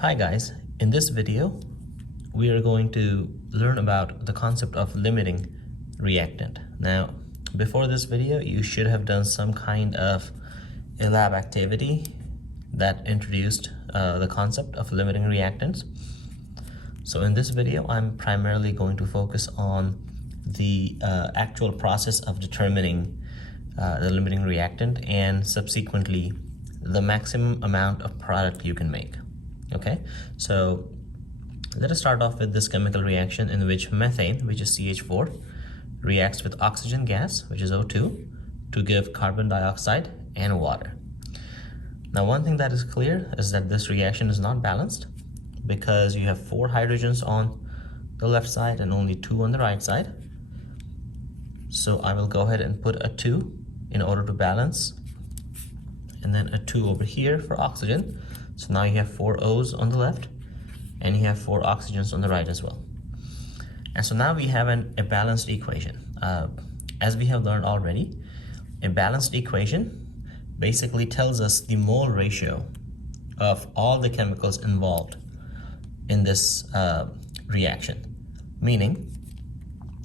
Hi guys, in this video we are going to learn about the concept of limiting reactant. Now before this video you should have done some kind of a lab activity that introduced the concept of limiting reactants. So in this video I'm primarily going to focus on the actual process of determining the limiting reactant and subsequently the maximum amount of product you can make. Okay, so let us start off with this chemical reaction in which methane, which is CH4, reacts with oxygen gas, which is O2, to give carbon dioxide and water. Now one thing that is clear is that this reaction is not balanced because you have 4 hydrogens on the left side and only 2 on the right side. So I will go ahead and put a 2 in order to balance, and then a 2 over here for oxygen. So now you have 4 O's on the left and you have 4 oxygens on the right as well. And so now we have a balanced equation. As we have learned already, a balanced equation basically tells us the mole ratio of all the chemicals involved in this reaction. Meaning,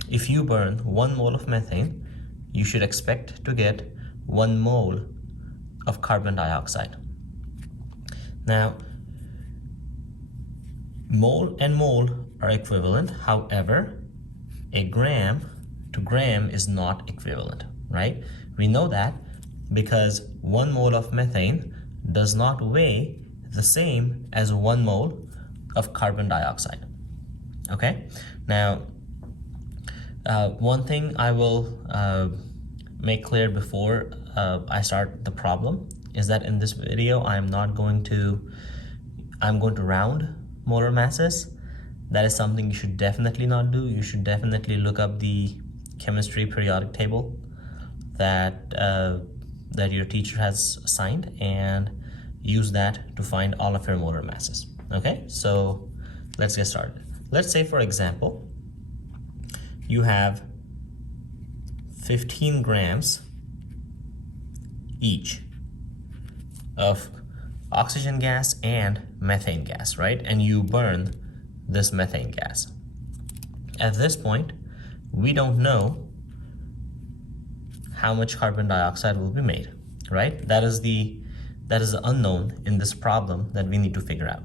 if you burn 1 mole of methane, you should expect to get 1 mole of carbon dioxide. Now, mole and mole are equivalent. However, a gram to gram is not equivalent, right? We know that because 1 mole of methane does not weigh the same as 1 mole of carbon dioxide. Okay? Now, one thing I will make clear before I start the problem is that in this video I'm going to round molar masses. That is something you should definitely not do. You should definitely look up the chemistry periodic table that that your teacher has assigned and use that to find all of your molar masses. Okay, so let's get started. Let's say, for example, you have 15 grams each of oxygen gas and methane gas, right? And you burn this methane gas. At this point, we don't know how much carbon dioxide will be made, right? That is the unknown in this problem that we need to figure out.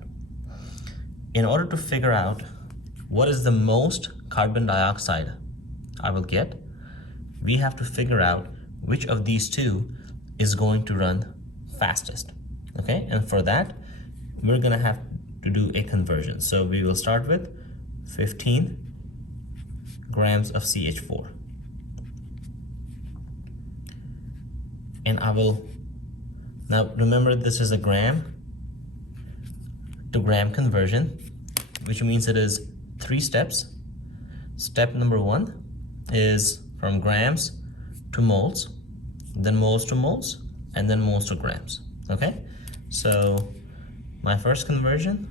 In order to figure out what is the most carbon dioxide I will get, we have to figure out which of these two is going to run fastest. Okay, and for that we're gonna have to do a conversion. So we will start with 15 grams of CH4, and I will now remember this is a gram to gram conversion, which means it is 3 steps. Step number 1 is from grams to moles, then moles to moles, and then moles to grams. Okay, so my first conversion,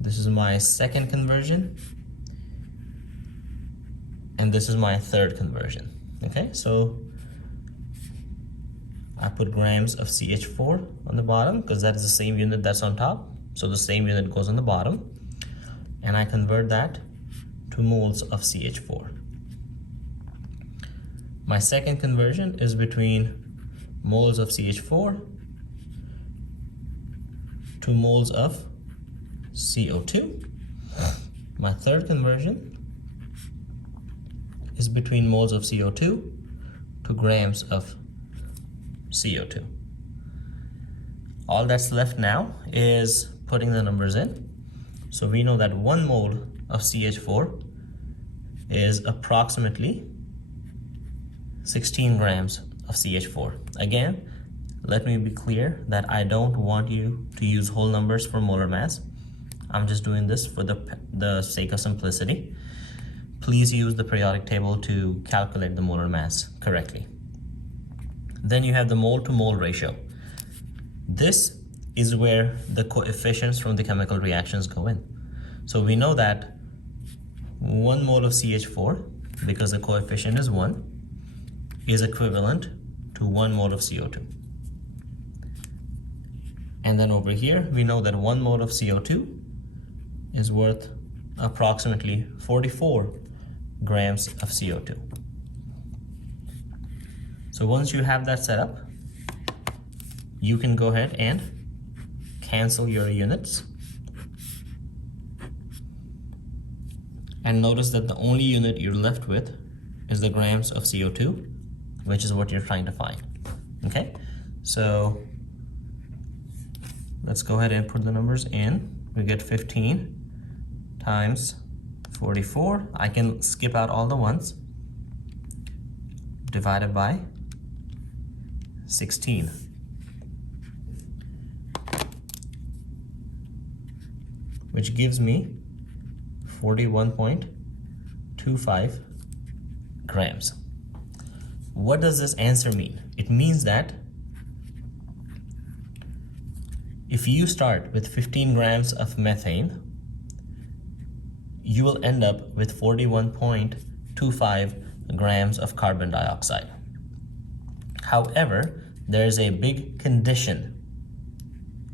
this is my second conversion, and this is my third conversion. Okay, so I put grams of CH4 on the bottom because that is the same unit that's on top, so the same unit goes on the bottom, and I convert that to moles of CH4. My second conversion is between moles of CH4 to moles of CO2. My third conversion is between moles of CO2 to grams of CO2. All that's left now is putting the numbers in. So we know that 1 mole of CH4 is approximately 16 grams of CH4. Again, let me be clear that I don't want you to use whole numbers for molar mass. I'm just doing this for the sake of simplicity. Please use the periodic table to calculate the molar mass correctly. Then you have the mole to mole ratio. This is where the coefficients from the chemical reactions go in. So we know that 1 mole of CH4, because the coefficient is 1, is equivalent to 1 mole of CO2. And then over here, we know that 1 mole of CO2 is worth approximately 44 grams of CO2. So once you have that set up, you can go ahead and cancel your units. And notice that the only unit you're left with is the grams of CO2, which is what you're trying to find. Okay, so let's go ahead and put the numbers in. We get 15 times 44. I can skip out all the ones. Divided by 16. Which gives me 41.25 grams. What does this answer mean? It means that if you start with 15 grams of methane, you will end up with 41.25 grams of carbon dioxide. However, there is a big condition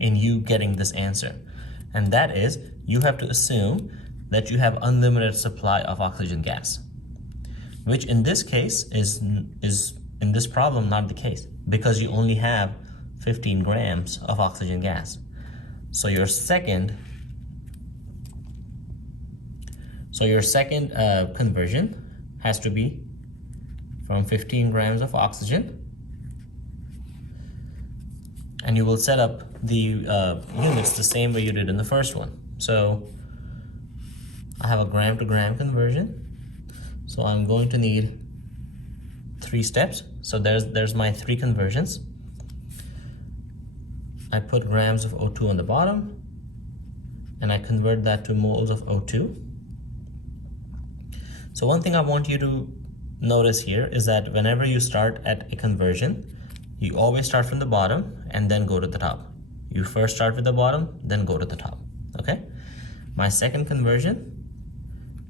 in you getting this answer, and that is you have to assume that you have unlimited supply of oxygen gas, which in this case is in this problem not the case, because you only have 15 grams of oxygen gas. So your second conversion has to be from 15 grams of oxygen, and you will set up the units the same way you did in the first one. So I have a gram to gram conversion, so I'm going to need 3 steps. So there's my 3 conversions. I put grams of O2 on the bottom, and I convert that to moles of O2. So one thing I want you to notice here is that whenever you start at a conversion, you always start from the bottom and then go to the top. You first start with the bottom, then go to the top, okay? My second conversion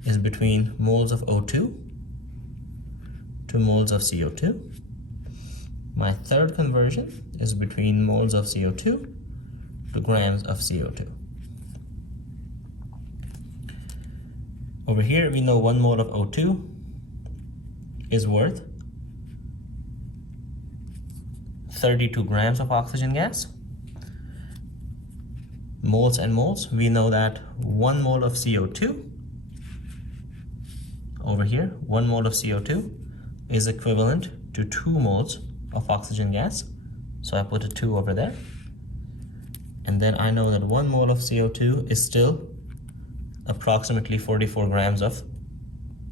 is between moles of O2 to moles of CO2. My third conversion is between moles of CO2 to grams of CO2. Over here, we know 1 mole of O2 is worth 32 grams of oxygen gas. Moles and moles, we know that 1 mole of CO2, over here, 1 mole of CO2 is equivalent to 2 moles of oxygen gas. So I put a 2 over there. And then I know that 1 mole of CO2 is still approximately 44 grams of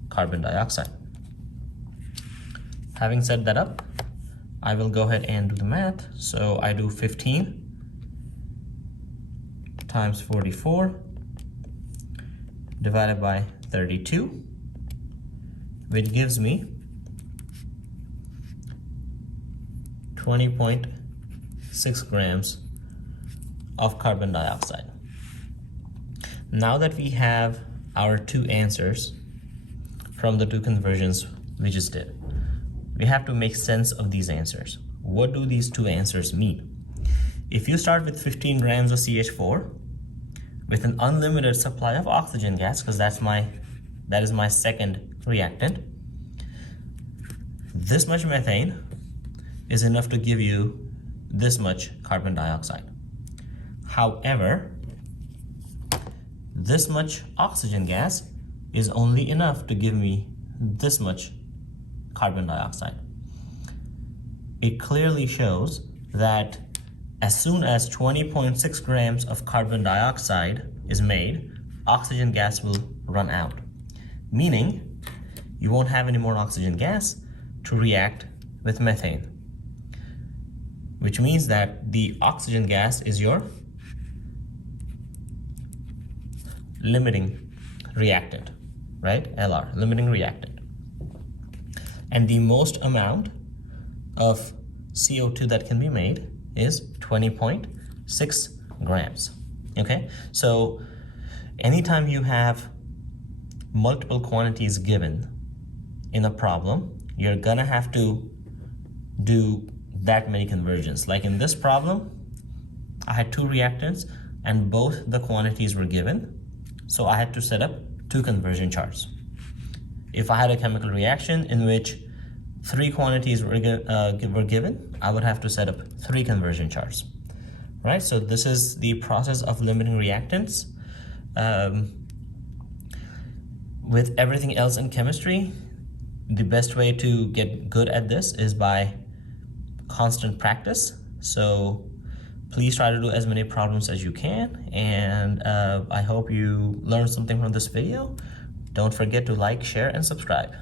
carbon dioxide. Having set that up, I will go ahead and do the math. So I do 15 times 44 divided by 32, which gives me 20.6 grams of carbon dioxide. Now that we have our 2 answers from the 2 conversions we just did, we have to make sense of these answers. What do these 2 answers mean? If you start with 15 grams of CH4 with an unlimited supply of oxygen gas, because that is my second reactant, this much methane is enough to give you this much carbon dioxide. However, this much oxygen gas is only enough to give me this much carbon dioxide. It clearly shows that as soon as 20.6 grams of carbon dioxide is made, oxygen gas will run out, meaning you won't have any more oxygen gas to react with methane, which means that the oxygen gas is your limiting reactant, right? LR, limiting reactant. And the most amount of CO2 that can be made is 20.6 grams, okay? So anytime you have multiple quantities given in a problem, you're gonna have to do that many conversions. Like in this problem, I had two reactants and both the quantities were given. So I had to set up two conversion charts. If I had a chemical reaction in which three quantities were given, I would have to set up three conversion charts. Right, so this is the process of limiting reactants. With everything else in chemistry, the best way to get good at this is by constant practice. So please try to do as many problems as you can, and I hope you learned something from this video. Don't forget to like, share, and subscribe.